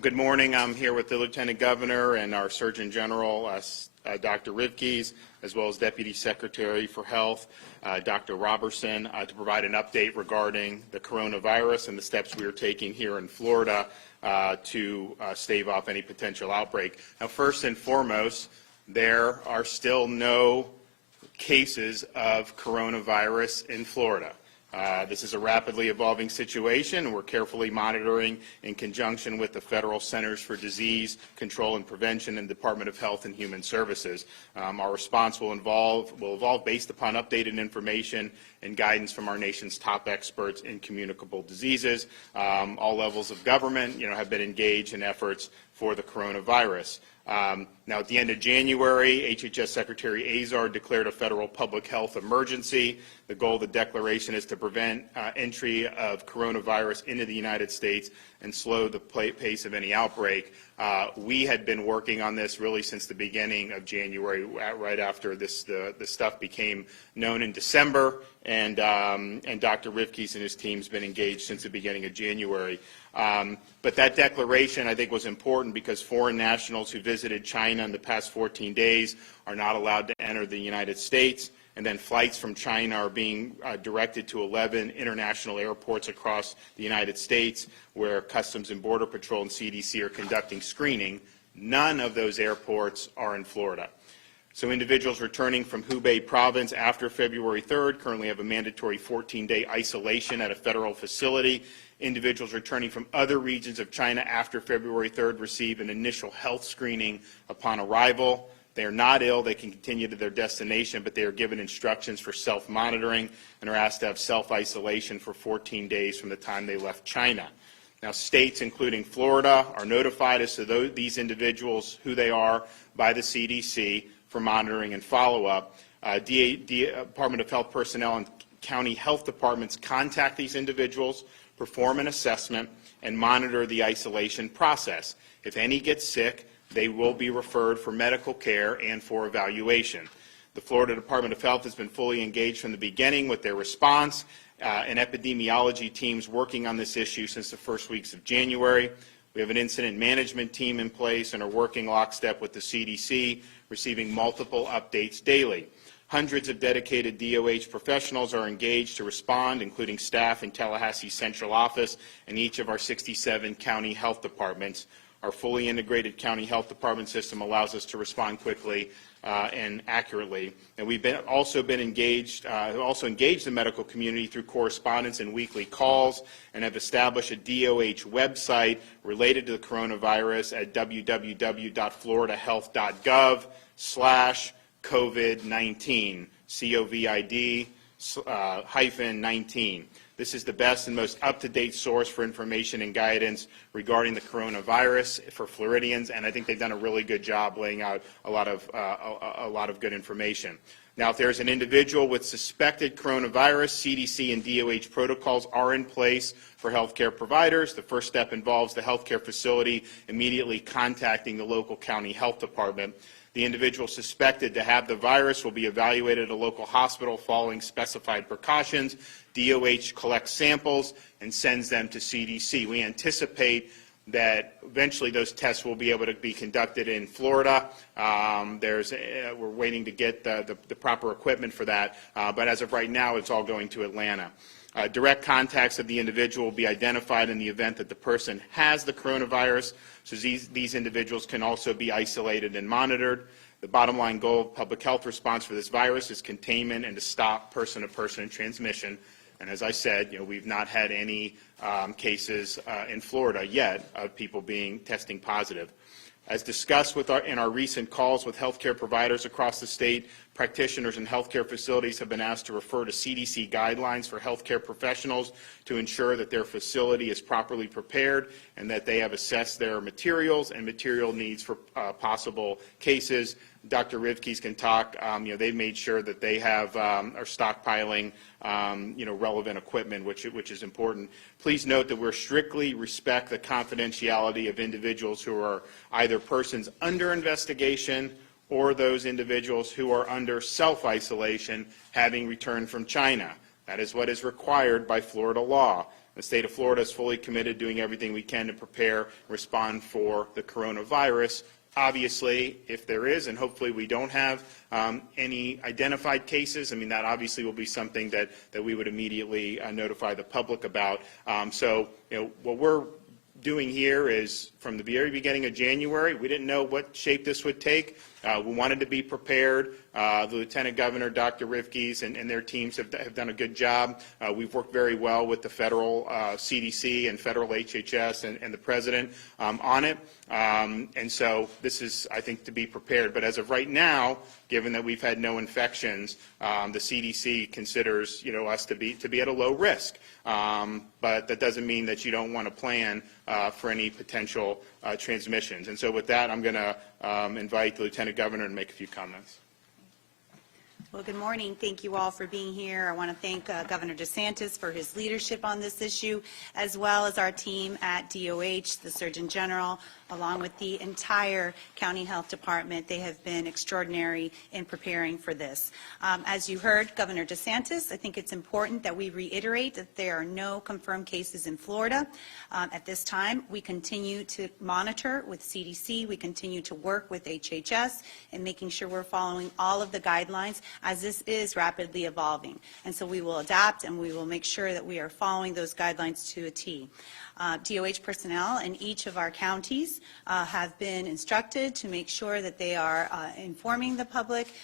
Well, good morning. I'm here with the Lieutenant Governor and our Surgeon General, Dr. Rivkes, as well as Deputy Secretary for Health, Dr. Robertson, to provide an update regarding the coronavirus and the steps we are taking here in Florida to stave off any potential outbreak. Now, first and foremost, there are still no cases of coronavirus in Florida. This is a rapidly evolving situation, and we're carefully monitoring in conjunction with the Federal Centers for Disease Control and Prevention and Department of Health and Human Services. Our response will evolve based upon updated information and guidance from our nation's top experts in communicable diseases. All levels of government, have been engaged in efforts for the coronavirus. Now, at the end of January, HHS Secretary Azar declared a federal public health emergency. The goal of the declaration is to prevent entry of coronavirus into the United States and slow the pace of any outbreak. We had been working on this really since the beginning of January, right after the stuff became known in December, and Dr. Rivkes and his team's been engaged since the beginning of January. But that declaration, I think, was important because foreign nationals who visited China in the past 14 days are not allowed to enter the United States, and then flights from China are being directed to 11 international airports across the United States where Customs and Border Patrol and CDC are conducting screening. None of those airports are in Florida. So individuals returning from Hubei province after February 3rd currently have a mandatory 14-day isolation at a federal facility. Individuals returning from other regions of China after February 3rd receive an initial health screening upon arrival. They are not ill, they can continue to their destination, but they are given instructions for self-monitoring and are asked to have self-isolation for 14 days from the time they left China. Now, states, including Florida, are notified as to these individuals, who they are, by the CDC for monitoring and follow-up. Department of Health personnel and county health departments contact these individuals, perform an assessment, and monitor the isolation process. If any get sick, they will be referred for medical care and for evaluation. The Florida Department of Health has been fully engaged from the beginning with their response and epidemiology teams working on this issue since the first weeks of January. We have an incident management team in place and are working lockstep with the CDC, receiving multiple updates daily. Hundreds of dedicated DOH professionals are engaged to respond, including staff in Tallahassee's central office and each of our 67 county health departments. Our fully integrated county health department system allows us to respond quickly and accurately. And we've also engaged the medical community through correspondence and weekly calls, and have established a DOH website related to the coronavirus at www.floridahealth.gov/COVID-19, COVID-19. This is the best and most up-to-date source for information and guidance regarding the coronavirus for Floridians, and I think they've done a really good job laying out a lot of good information. Now, if there's an individual with suspected coronavirus, CDC and DOH protocols are in place for healthcare providers. The first step involves the healthcare facility immediately contacting the local county health department. The individual suspected to have the virus will be evaluated at a local hospital following specified precautions. DOH collects samples and sends them to CDC. We anticipate that eventually those tests will be able to be conducted in Florida. We're waiting to get the proper equipment for that, but as of right now, it's all going to Atlanta. Direct contacts of the individual will be identified in the event that the person has the coronavirus, so these individuals can also be isolated and monitored. The bottom line goal of public health response for this virus is containment and to stop person-to-person transmission. And as I said, we've not had any cases in Florida yet of people testing positive. As discussed in our recent calls with healthcare providers across the state, practitioners and healthcare facilities have been asked to refer to CDC guidelines for healthcare professionals to ensure that their facility is properly prepared and that they have assessed their materials and material needs for possible cases. Dr. Rivkes can talk. They've made sure that they are stockpiling relevant equipment, which is important. Please note that we strictly respect the confidentiality of individuals who are either persons under investigation or those individuals who are under self-isolation having returned from China. That is what is required by Florida law. The state of Florida is fully committed, doing everything we can to prepare and respond for the coronavirus. Obviously, if there is, and hopefully we don't have any identified cases, I mean, that obviously will be something that we would immediately notify the public about. So, what we're doing here is from the very beginning of January, we didn't know what shape this would take. We wanted to be prepared. The Lieutenant Governor, Dr. Rivkes, and their teams have done a good job. We've worked very well with the federal CDC and federal HHS and the President on it. And so this is, I think, to be prepared. But as of right now, given that we've had no infections, the CDC considers us to be at a low risk. But that doesn't mean that you don't want to plan for any potential transmissions. And so with that, I'm going to invite the Lieutenant Governor to make a few comments. Well, good morning. Thank you all for being here. I want to thank Governor DeSantis for his leadership on this issue, as well as our team at DOH, the Surgeon General, along with the entire County Health Department. They have been extraordinary in preparing for this. As you heard, Governor DeSantis, I think it's important that we reiterate that there are no confirmed cases in Florida. At this time, we continue to monitor with CDC. We continue to work with HHS in making sure we're following all of the guidelines as this is rapidly evolving. And so we will adapt and we will make sure that we are following those guidelines to a T. DOH personnel in each of our counties have been instructed to make sure that they are informing the public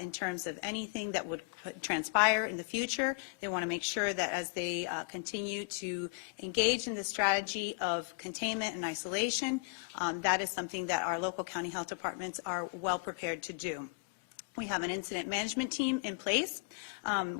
in terms of anything that would transpire in the future. They want to make sure that as they continue to engage in the strategy of containment and isolation, that is something that our local county health departments are well prepared to do. We have an incident management team in place,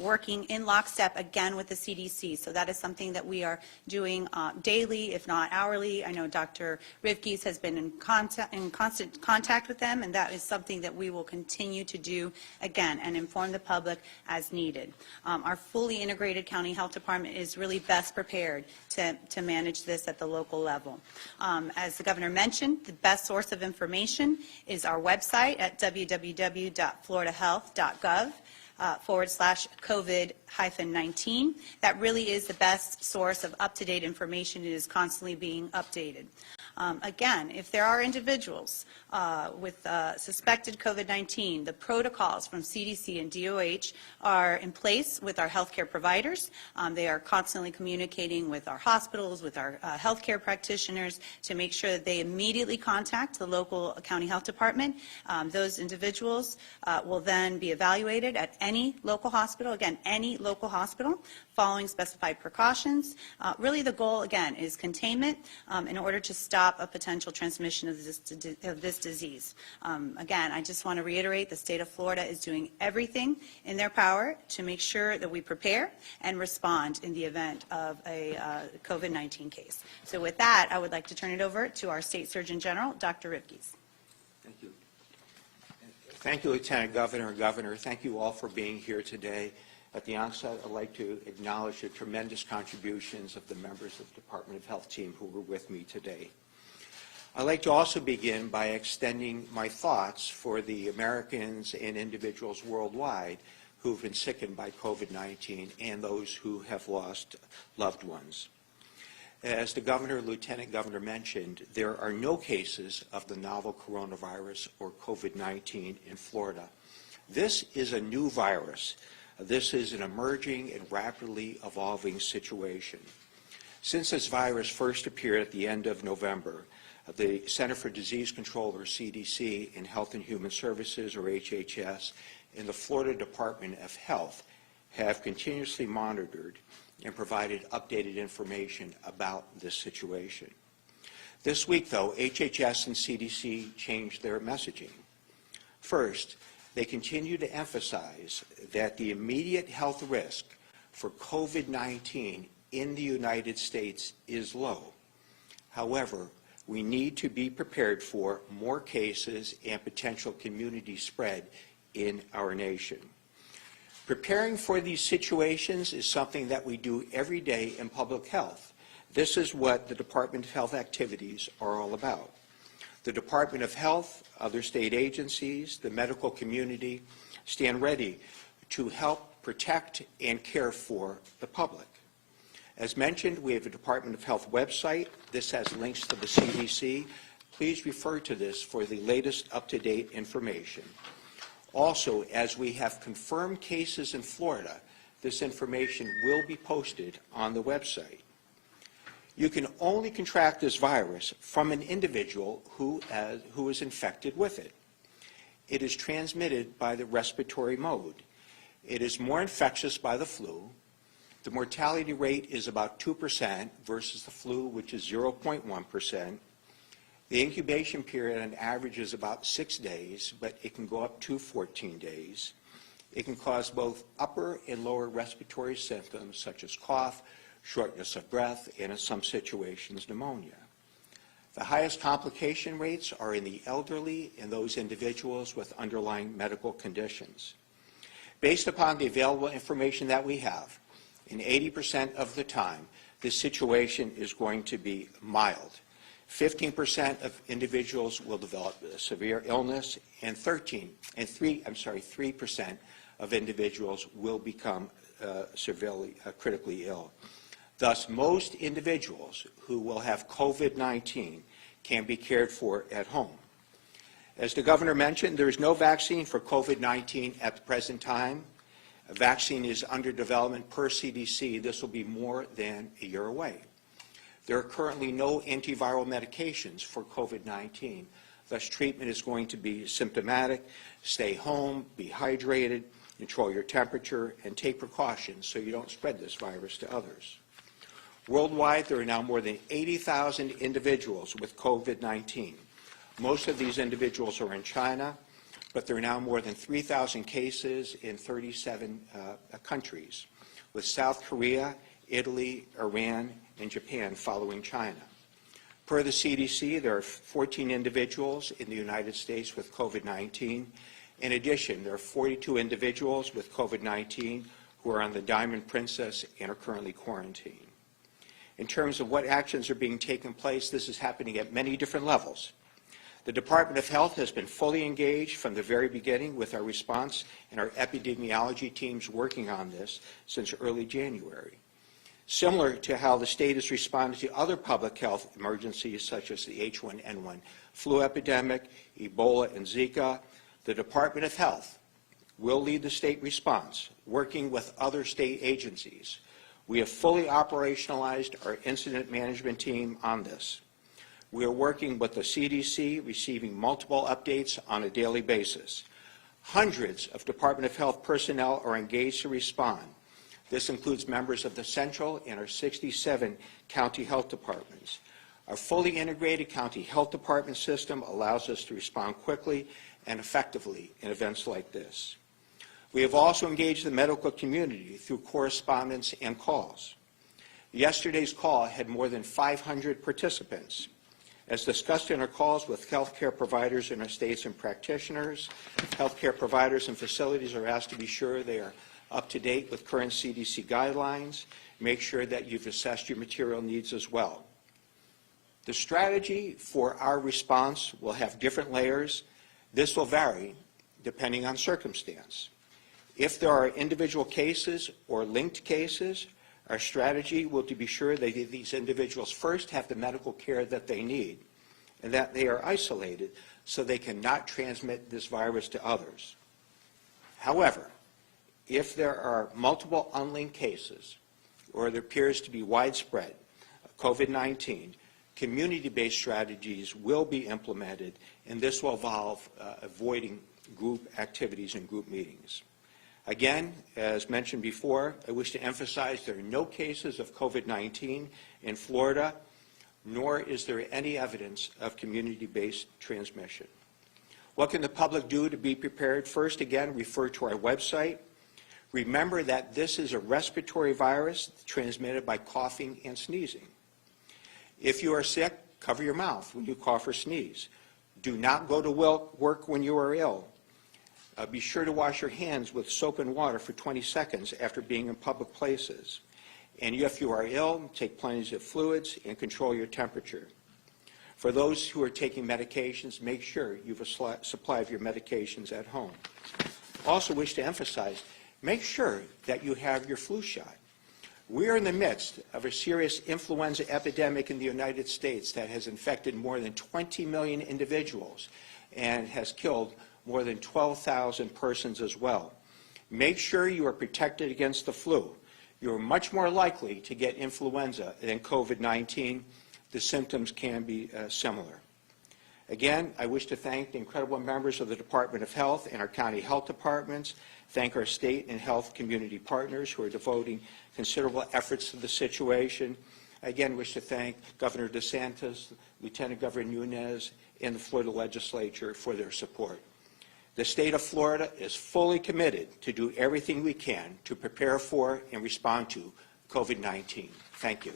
working in lockstep again with the CDC. So that is something that we are doing daily, if not hourly. I know Dr. Rivkes has been in constant contact with them, and that is something that we will continue to do again and inform the public as needed. Our fully integrated county health department is really best prepared to manage this at the local level. As the governor mentioned, the best source of information is our website at www.floridahealth.gov. /COVID-19. That really is the best source of up-to-date information. It is constantly being updated. Again, if there are individuals with suspected COVID-19, the protocols from CDC and DOH are in place with our healthcare providers. They are constantly communicating with our hospitals, with our healthcare practitioners to make sure that they immediately contact the local county health department. Those individuals will then be evaluated at any local hospital, again, any local hospital, following specified precautions. Really the goal, again, is containment in order to stop a potential transmission of this disease. Again, I just want to reiterate the state of Florida is doing everything in their power to make sure that we prepare and respond in the event of a COVID-19 case. So with that, I would like to turn it over to our State Surgeon General, Dr. Rivkes. Thank you. Thank you, Lieutenant Governor and Governor. Thank you all for being here today. At the onset, I'd like to acknowledge the tremendous contributions of the members of the Department of Health team who were with me today. I'd like to also begin by extending my thoughts for the Americans and individuals worldwide who've been sickened by COVID-19 and those who have lost loved ones. As the Governor, Lieutenant Governor mentioned, there are no cases of the novel coronavirus or COVID-19 in Florida. This is a new virus. This is an emerging and rapidly evolving situation. Since this virus first appeared at the end of November, the Center for Disease Control, or CDC, and Health and Human Services, or HHS, and the Florida Department of Health have continuously monitored and provided updated information about this situation. This week, though, HHS and CDC changed their messaging. First, they continue to emphasize that the immediate health risk for COVID-19 in the United States is low. However, we need to be prepared for more cases and potential community spread in our nation. Preparing for these situations is something that we do every day in public health. This is what the Department of Health activities are all about. The Department of Health, other state agencies, the medical community stand ready to help protect and care for the public. As mentioned, we have a Department of Health website. This has links to the CDC. Please refer to this for the latest up-to-date information. Also, as we have confirmed cases in Florida, this information will be posted on the website. You can only contract this virus from an individual who is infected with it. It is transmitted by the respiratory mode. It is more infectious by the flu. The mortality rate is about 2% versus the flu, which is 0.1%. The incubation period on average is about 6 days, but it can go up to 14 days. It can cause both upper and lower respiratory symptoms such as cough, shortness of breath, and in some situations, pneumonia. The highest complication rates are in the elderly and those individuals with underlying medical conditions. Based upon the available information that we have, in 80% of the time, this situation is going to be mild. 15% of individuals will develop a severe illness, and 3% of individuals will become critically ill. Thus, most individuals who will have COVID-19 can be cared for at home. As the governor mentioned, there is no vaccine for COVID-19 at the present time. A vaccine is under development per CDC. This will be more than a year away. There are currently no antiviral medications for COVID-19. Thus, treatment is going to be symptomatic. Stay home, be hydrated, control your temperature, and take precautions so you don't spread this virus to others. Worldwide, there are now more than 80,000 individuals with COVID-19. Most of these individuals are in China, but there are now more than 3,000 cases in 37 countries, with South Korea, Italy, Iran, and Japan following China. Per the CDC, there are 14 individuals in the United States with COVID-19. In addition, there are 42 individuals with COVID-19 who are on the Diamond Princess and are currently quarantined. In terms of what actions are being taken place, this is happening at many different levels. The Department of Health has been fully engaged from the very beginning with our response and our epidemiology teams working on this since early January. Similar to how the state has responded to other public health emergencies such as the H1N1 flu epidemic, Ebola, and Zika, the Department of Health will lead the state response, working with other state agencies. We have fully operationalized our incident management team on this. We are working with the CDC, receiving multiple updates on a daily basis. Hundreds of Department of Health personnel are engaged to respond. This includes members of the Central and our 67 county health departments. Our fully integrated county health department system allows us to respond quickly and effectively in events like this. We have also engaged the medical community through correspondence and calls. Yesterday's call had more than 500 participants. As discussed in our calls with healthcare providers in our states and practitioners, healthcare providers and facilities are asked to be sure they are up to date with current CDC guidelines. Make sure that you've assessed your material needs as well. The strategy for our response will have different layers. This will vary depending on circumstance. If there are individual cases or linked cases, our strategy will be sure that these individuals first have the medical care that they need and that they are isolated so they cannot transmit this virus to others. However, if there are multiple unlinked cases or there appears to be widespread COVID-19, community-based strategies will be implemented, and this will involve avoiding group activities and group meetings. Again, as mentioned before, I wish to emphasize there are no cases of COVID-19 in Florida, nor is there any evidence of community-based transmission. What can the public do to be prepared? First, again, refer to our website. Remember that this is a respiratory virus transmitted by coughing and sneezing. If you are sick, cover your mouth when you cough or sneeze. Do not go to work when you are ill. Be sure to wash your hands with soap and water for 20 seconds after being in public places. And if you are ill, take plenty of fluids and control your temperature. For those who are taking medications, make sure you have a supply of your medications at home. Also wish to emphasize, make sure that you have your flu shot. We are in the midst of a serious influenza epidemic in the United States that has infected more than 20 million individuals and has killed more than 12,000 persons as well. Make sure you are protected against the flu. You are much more likely to get influenza than COVID-19. The symptoms can be similar. Again, I wish to thank the incredible members of the Department of Health and our county health departments, thank our state and health community partners who are devoting considerable efforts to the situation. I again wish to thank Governor DeSantis, Lieutenant Governor Nunes, and the Florida legislature for their support. The state of Florida is fully committed to do everything we can to prepare for and respond to COVID-19. Thank you.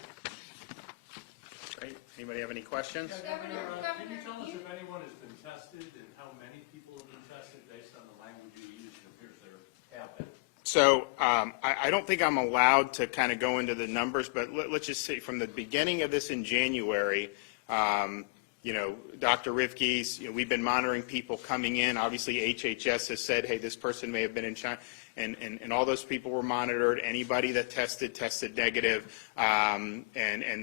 Great. Anybody have any questions? Governor, can you tell us if anyone has been tested and how many people have been tested based on the language you use? It appears there have been. So I don't think I'm allowed to kind of go into the numbers, but let's just say from the beginning of this in January, you know, Dr. Rivke's, you know, we've been monitoring people coming in. Obviously, HHS has said, hey, this person may have been in China, and all those people were monitored. Anybody that tested negative, and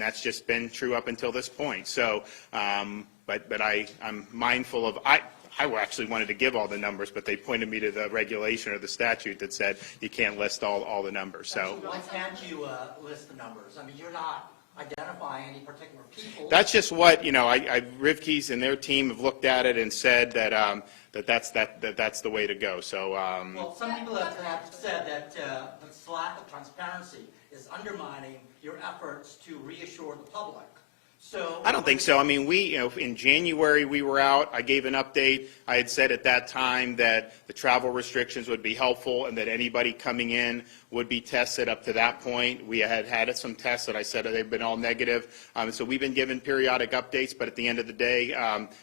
that's just been true up until this point. So, but I'm mindful of, I actually wanted to give all the numbers, but they pointed me to the regulation or the statute that said you can't list all the numbers. So why can't you list the numbers? I mean, you're not identifying any particular people. that's just what, you know, Rivke's and their team have looked at it and said that that's the way to go. So Well, some people have said that this lack of transparency is undermining your efforts to reassure the public. So I don't think so. I mean, you know, in January we were out. I gave an update. I had said at that time that the travel restrictions would be helpful and that anybody coming in would be tested. Up to that point, we had some tests that I said they've been all negative. So we've been given periodic updates, but at the end of the day,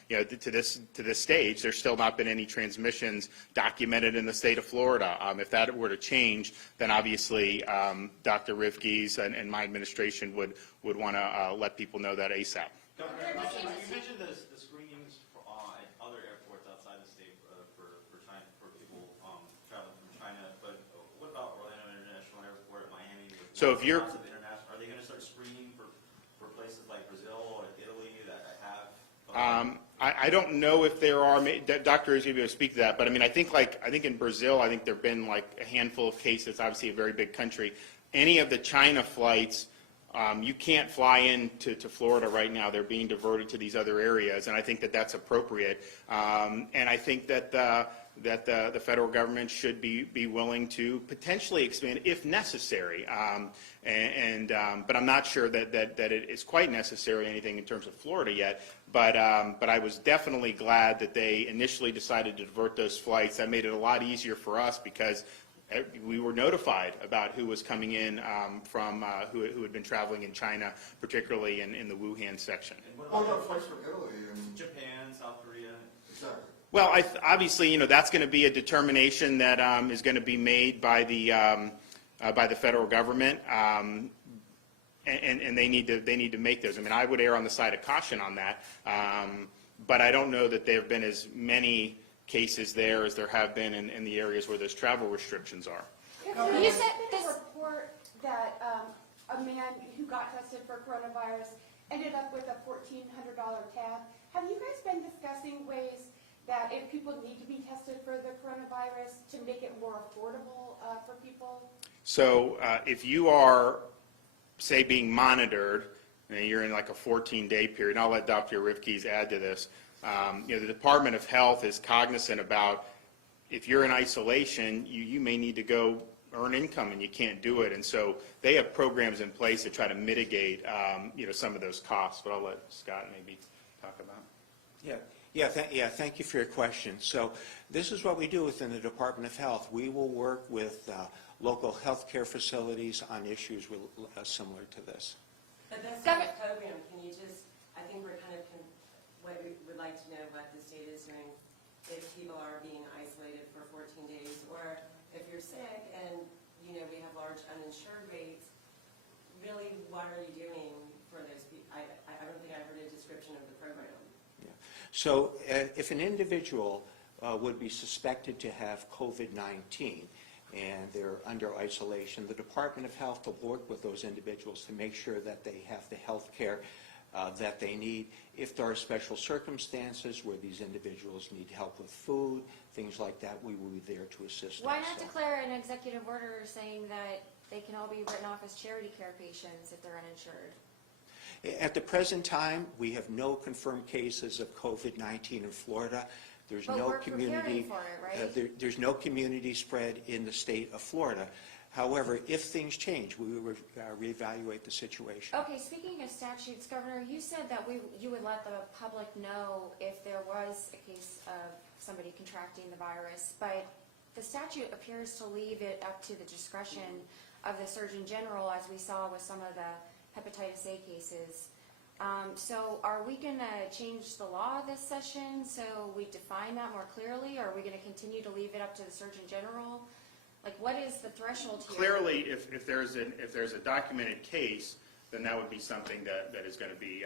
you know, to this stage, there's still not been any transmissions documented in the state of Florida. If that were to change, then obviously Dr. Rivke's and my administration would want to let people know that ASAP. Governor, you mentioned the screenings at other airports outside the state for China, for people traveling from China, but what about Orlando International Airport, Miami? So if you're, are they going to start screening for places like Brazil or Italy that have? I don't know if there are. Dr. is going to be able to speak to that, but I mean, I think in Brazil, I think there've been like a handful of cases. Obviously, a very big country. Any of the China flights. You can't fly into Florida right now. They're being diverted to these other areas, and I think that that's appropriate. And I think that the federal government should be willing to potentially expand if necessary. But I'm not sure that it is quite necessary anything in terms of Florida yet. But I was definitely glad that they initially decided to divert those flights. That made it a lot easier for us because we were notified about who was coming in from who had been traveling in China, particularly in the Wuhan section. What about flights from Italy and Japan, South Korea? exactly? Well, obviously, you know, that's going to be a determination that is going to be made by the federal government, and they need to make those. I mean, I would err on the side of caution on that, but I don't know that there have been as many cases there as there have been in the areas where those travel restrictions are. You said this report that a man who got tested for coronavirus ended up with a $1,400 tab. Have you guys been discussing ways that if people need to be tested for the coronavirus to make it more affordable for people? So if you are, say, being monitored, and you're in like a 14-day period, and I'll let Dr. Rivke's add to this, you know, the Department of Health is cognizant about if you're in isolation, you may need to go earn income and you can't do it. And so they have programs in place to try to mitigate, you know, some of those costs. But I'll let Scott maybe talk about. Thank you for your question. So this is what we do within the Department of Health. We will work with local health care facilities on issues similar to this. But this program, can you just, I think we're kind of, what we would like to know what the state is doing if people are being isolated for 14 days, or if you're sick and, you know, we have large uninsured rates, really what are you doing for those people? I don't think I heard a description of the program. Yeah. So if an individual would be suspected to have COVID-19 and they're under isolation, the Department of Health will work with those individuals to make sure that they have the health care that they need. If there are special circumstances where these individuals need help with food, things like that, we will be there to assist them. Why not declare an executive order saying that they can all be written off as charity care patients if they're uninsured? At the present time, we have no confirmed cases of COVID-19 in Florida. There's But no we're community. preparing for it, right? There's no community spread in the state of Florida. However, if things change, we will reevaluate the situation. Okay, speaking of statutes, Governor, you said that you would let the public know if there was a case of somebody contracting the virus, but the statute appears to leave it up to the discretion of the Surgeon General, as we saw with some of the hepatitis A cases. So are we going to change the law this session so we define that more clearly, or are we going to continue to leave it up to the Surgeon General? Like, what is the threshold here? Clearly, if there's a documented case, then that would be something that is going to be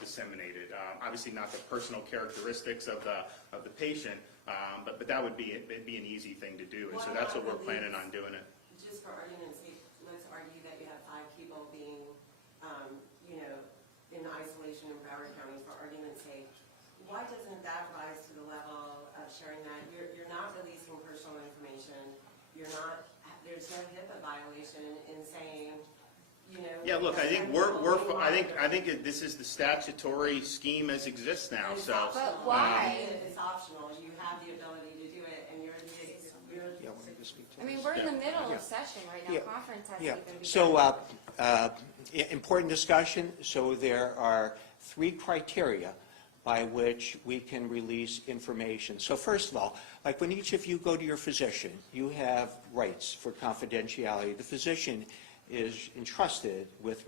disseminated. Obviously, not the personal characteristics of the patient, but that would be an easy thing to do, and so that's what we're planning on doing it. Just for argument's sake, let's argue that you have 5 people being, in isolation in Broward County, for argument's sake. Why doesn't that rise to the level of sharing that? You're not releasing personal information. There's no HIPAA violation in saying, Yeah, look, I think I think this is the statutory scheme as exists now. So, But why? It's optional. You have the ability to do it, and you're Yeah, I wanted to speak to I mean, this. we're in the middle Yeah. of session right now. Yeah. Conference hasn't Yeah, even begun. so important discussion. So there are 3 criteria by which we can release information. So first of all, like when each of you go to your physician, you have rights for confidentiality. The physician is entrusted with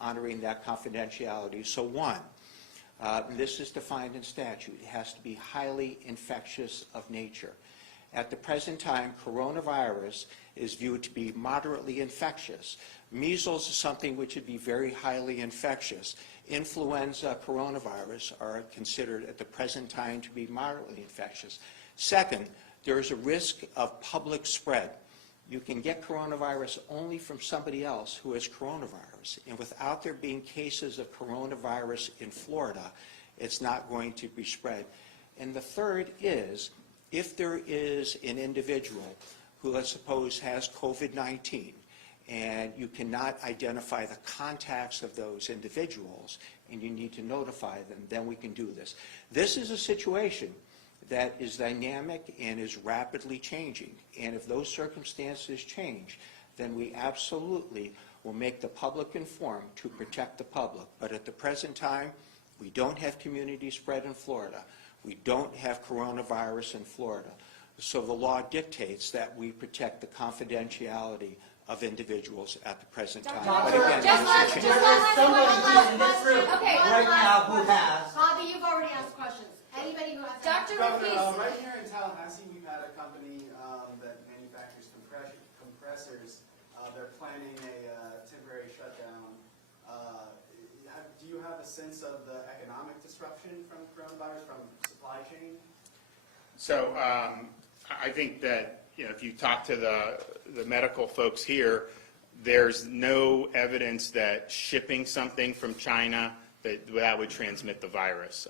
honoring that confidentiality. So 1, this is defined in statute, it has to be highly infectious of nature. At the present time, coronavirus is viewed to be moderately infectious. Measles is something which would be very highly infectious. Influenza, coronavirus are considered at the present time to be moderately infectious. Second, there is a risk of public spread. You can get coronavirus only from somebody else who has coronavirus. And without there being cases of coronavirus in Florida, it's not going to be spread. And the third is, if there is an individual who, let's suppose, has COVID-19, and you cannot identify the contacts of those individuals, and you need to notify them, then we can do this. This is a situation that is dynamic and is rapidly changing. And if those circumstances change, then we absolutely will make the public informed to protect the public. But at the present time, we don't have community spread in Florida. We don't have coronavirus in Florida. So the law dictates that we protect the confidentiality of individuals at the present time. But again, Just There's somebody here in this room Okay, right now who has. Bobby, you've already asked questions. Anybody who has. Dr. Governor, Rookies, right here in Tallahassee, we've had a company that manufactures compressors. They're planning a temporary shutdown. Do you have a sense of the economic disruption from coronavirus, from supply chain? So I think that if you talk to the medical folks here, there's no evidence that shipping something from China that would transmit the virus.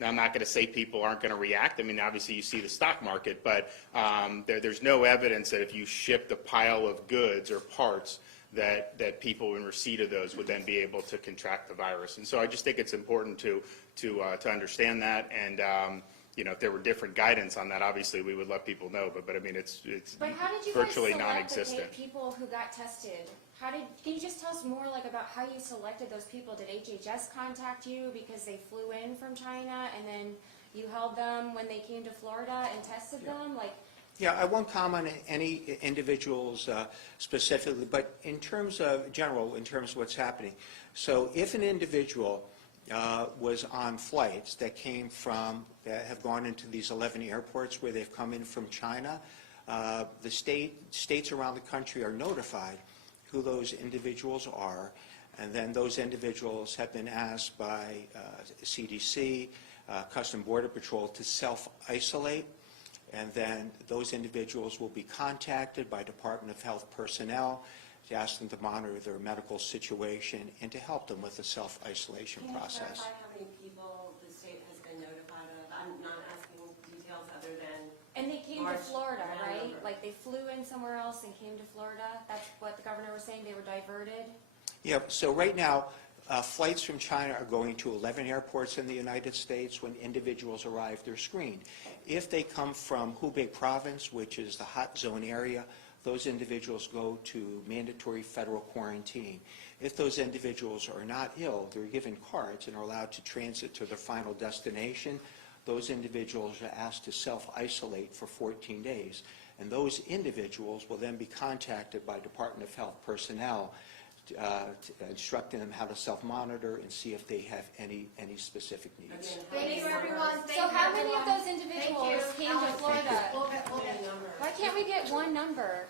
Now, I'm not going to say people aren't going to react. I mean, obviously, you see the stock market, but there's no evidence that if you shipped a pile of goods or parts, that people in receipt of those would then be able to contract the virus. And so I just think it's important to understand that. And if there were different guidance on that, obviously we would let people know. But I mean, it's but how did you virtually guys select non-existent. the people who got tested? Can you just tell us more about how you selected those people? Did HHS contact you because they flew in from China and then you held them when they came to Florida and tested them? Yeah, I won't comment on any individuals specifically, but in terms of in terms of what's happening. So if an individual was on flights that have gone into these 11 airports where they've come in from China, the states around the country are notified who those individuals are, and then those individuals have been asked by CDC, Custom Border Patrol to self-isolate. And then those individuals will be contacted by Department of Health personnel to ask them to monitor their medical situation and to help them with the self-isolation Can you process. clarify how many people the state has been notified of? I'm not asking details other than. And they came to March, Florida, right? November. Like they flew in somewhere else and came to Florida? That's what the governor was saying, they were diverted? Yeah, so right now, flights from China are going to 11 airports in the United States. When individuals arrive, they're screened. If they come from Hubei province, which is the hot zone area, those individuals go to mandatory federal quarantine. If those individuals are not ill, they're given cards and are allowed to transit to their final destination. Those individuals are asked to self-isolate for 14 days. And those individuals will then be contacted by Department of Health personnel instructing them how to self-monitor and see if they have any specific needs. Again, Thank you, numbers? everyone. Thank So you, how many of everyone. those individuals Thank you. came to Florida? We'll get How many numbers? Why can't we get one number?